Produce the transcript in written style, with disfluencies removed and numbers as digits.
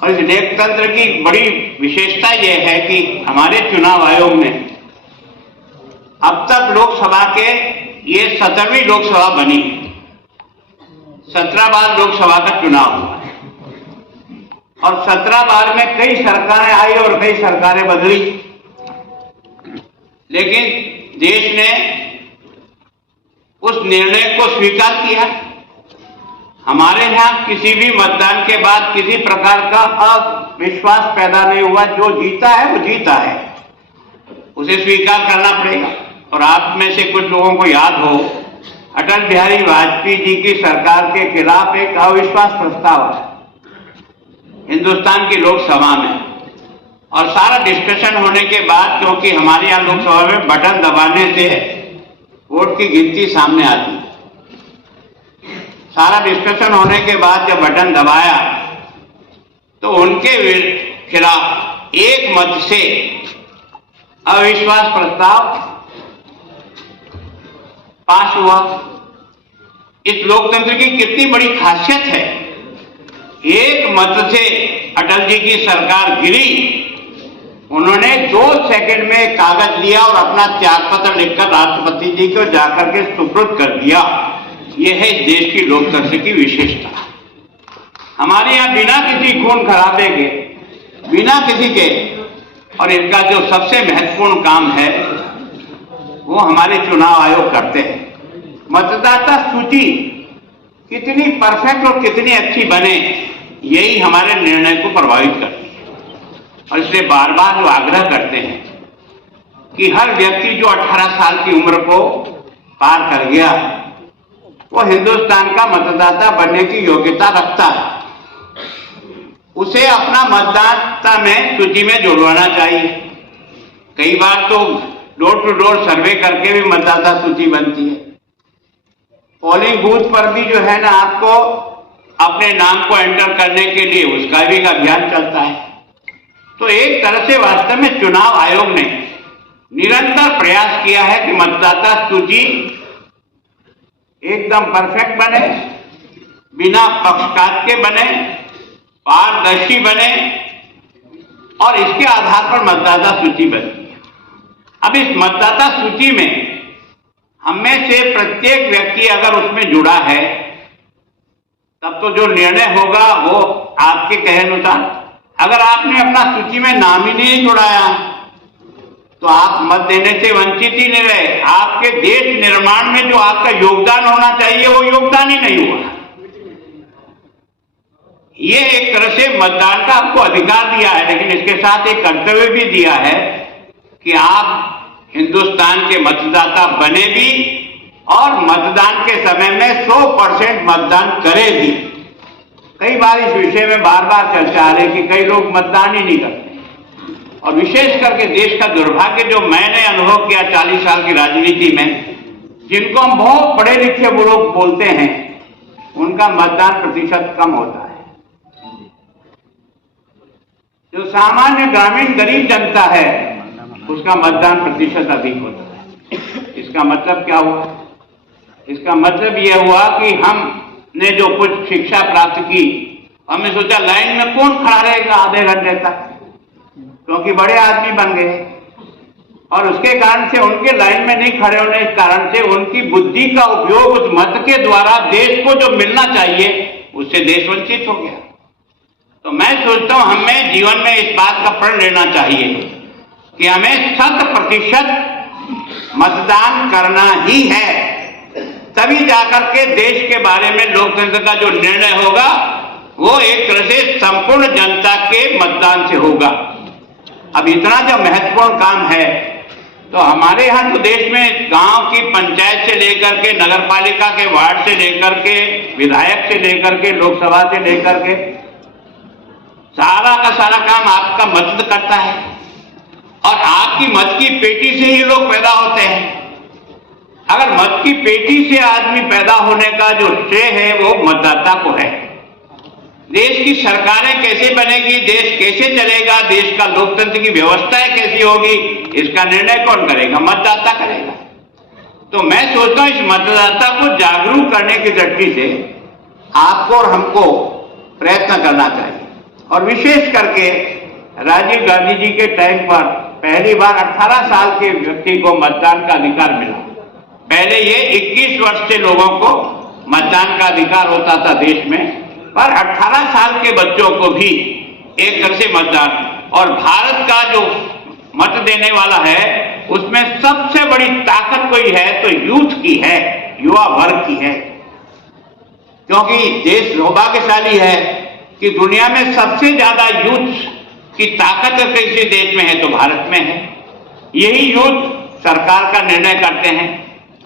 और इस लोकतंत्र की बड़ी विशेषता यह है कि हमारे चुनाव आयोग ने अब तक लोकसभा के ये 17वीं लोकसभा बनी, 17 बार लोकसभा का चुनाव हुआ है और 17 बार में कई सरकारें आई और कई सरकारें बदली, लेकिन देश ने उस निर्णय को स्वीकार किया। हमारे यहां किसी भी मतदान के बाद किसी प्रकार का अविश्वास पैदा नहीं हुआ। जो जीता है वो जीता है, उसे स्वीकार करना पड़ेगा। और आप में से कुछ लोगों को याद हो, अटल बिहारी वाजपेयी जी की सरकार के खिलाफ एक अविश्वास प्रस्ताव है हिंदुस्तान की लोकसभा में, और सारा डिस्कशन होने के बाद, क्योंकि हमारे यहाँ लोकसभा में बटन दबाने से वोट की गिनती सामने आती है, सारा डिस्कशन होने के बाद जब बटन दबाया तो उनके खिलाफ एक मत से अविश्वास प्रस्ताव पास हुआ। इस लोकतंत्र की कितनी बड़ी खासियत है, एक मत से अटल जी की सरकार गिरी, उन्होंने 2 सेकंड में कागज लिया और अपना त्यागपत्र लिखकर राष्ट्रपति जी को जाकर के सुपुर्द कर दिया। यह है इस देश की लोकतंत्र की विशेषता। हमारे यहाँ बिना किसी खून खराबे के, बिना किसी के, और इनका जो सबसे महत्वपूर्ण काम है वो हमारे चुनाव आयोग करते हैं। मतदाता सूची कितनी परफेक्ट और कितनी अच्छी बने, यही हमारे निर्णय को प्रभावित करती है। और इसलिए बार बार वो आग्रह करते हैं कि हर व्यक्ति जो 18 साल की उम्र को पार कर गया वो हिंदुस्तान का मतदाता बनने की योग्यता रखता है, उसे अपना मतदाता में सूची में जुड़वाना चाहिए। कई बार तो डोर टू डोर सर्वे करके भी मतदाता सूची बनती है। पोलिंग बूथ पर भी जो है ना, आपको अपने नाम को एंटर करने के लिए उसका भी अभियान चलता है। तो एक तरह से वास्तव में चुनाव आयोग ने निरंतर प्रयास किया है कि मतदाता सूची एकदम परफेक्ट बने, बिना पक्षपात के बने, पारदर्शी बने, और इसके आधार पर मतदाता सूची बनती है। अब इस मतदाता सूची में हम में से प्रत्येक व्यक्ति अगर उसमें जुड़ा है, तब तो जो निर्णय होगा वो आपके कहे अनुसार। अगर आपने अपना सूची में नाम ही नहीं जुड़ाया तो आप मत देने से वंचित ही नहीं रहे। आपके देश निर्माण में जो आपका योगदान होना चाहिए वो योगदान ही नहीं हुआ। ये एक तरह से मतदान का आपको अधिकार दिया है, लेकिन इसके साथ एक कर्तव्य भी दिया है कि आप हिंदुस्तान के मतदाता बने भी और मतदान के समय में 100% मतदान करें भी। कई बार इस विषय में बार बार चर्चा आ रही कि कई लोग मतदान ही नहीं करते, और विशेष करके देश का दुर्भाग्य जो मैंने अनुभव किया 40 साल की राजनीति में, जिनको हम बहुत पढ़े लिखे वो लोग बोलते हैं, उनका मतदान प्रतिशत कम होता है। जो सामान्य ग्रामीण गरीब जनता है उसका मतदान प्रतिशत अधिक होता है। इसका मतलब क्या हुआ? इसका मतलब यह हुआ कि हमने जो कुछ शिक्षा प्राप्त की, हमने सोचा लाइन में कौन खड़ा रहेगा आधे घंटे तक, क्योंकि बड़े आदमी बन गए, और उसके कारण से उनके लाइन में नहीं खड़े होने के कारण से उनकी बुद्धि का उपयोग उस मत के द्वारा देश को जो मिलना चाहिए उससे देश वंचित हो गया। तो मैं सोचता हूं हमें जीवन में इस बात का प्रण लेना चाहिए कि हमें 100% मतदान करना ही है, तभी जाकर के देश के बारे में लोकतंत्र का जो निर्णय होगा वो एक तरह से संपूर्ण जनता के मतदान से होगा। अब इतना जो महत्वपूर्ण काम है, तो हमारे यहाँ तो देश में गांव की पंचायत से लेकर के नगर पालिका के वार्ड से लेकर के विधायक से लेकर के लोकसभा से लेकर के सारा का सारा काम आपका मत करता है, और आपकी मत की पेटी से ही लोग पैदा होते हैं। अगर मत की पेटी से आदमी पैदा होने का जो श्रेय है वो मतदाता को है। देश की सरकारें कैसे बनेगी, देश कैसे चलेगा, देश का लोकतंत्र की व्यवस्थाएं कैसी होगी, इसका निर्णय कौन करेगा? मतदाता करेगा। तो मैं सोचता हूं इस मतदाता को जागरूक करने की दृष्टि से आपको और हमको प्रयत्न करना चाहिए। और विशेष करके राजीव गांधी जी के टाइम पर पहली बार 18 साल के व्यक्ति को मतदान का अधिकार मिला। पहले ये 21 वर्ष से लोगों को मतदान का अधिकार होता था देश में, पर 18 साल के बच्चों को भी एक तरह से मतदान। और भारत का जो मत देने वाला है उसमें सबसे बड़ी ताकत कोई है तो यूथ की है, युवा वर्ग की है, क्योंकि देश सौभाग्यशाली है कि दुनिया में सबसे ज्यादा यूथ की ताकत किसी देश में है तो भारत में है। यही यूथ सरकार का निर्णय करते हैं,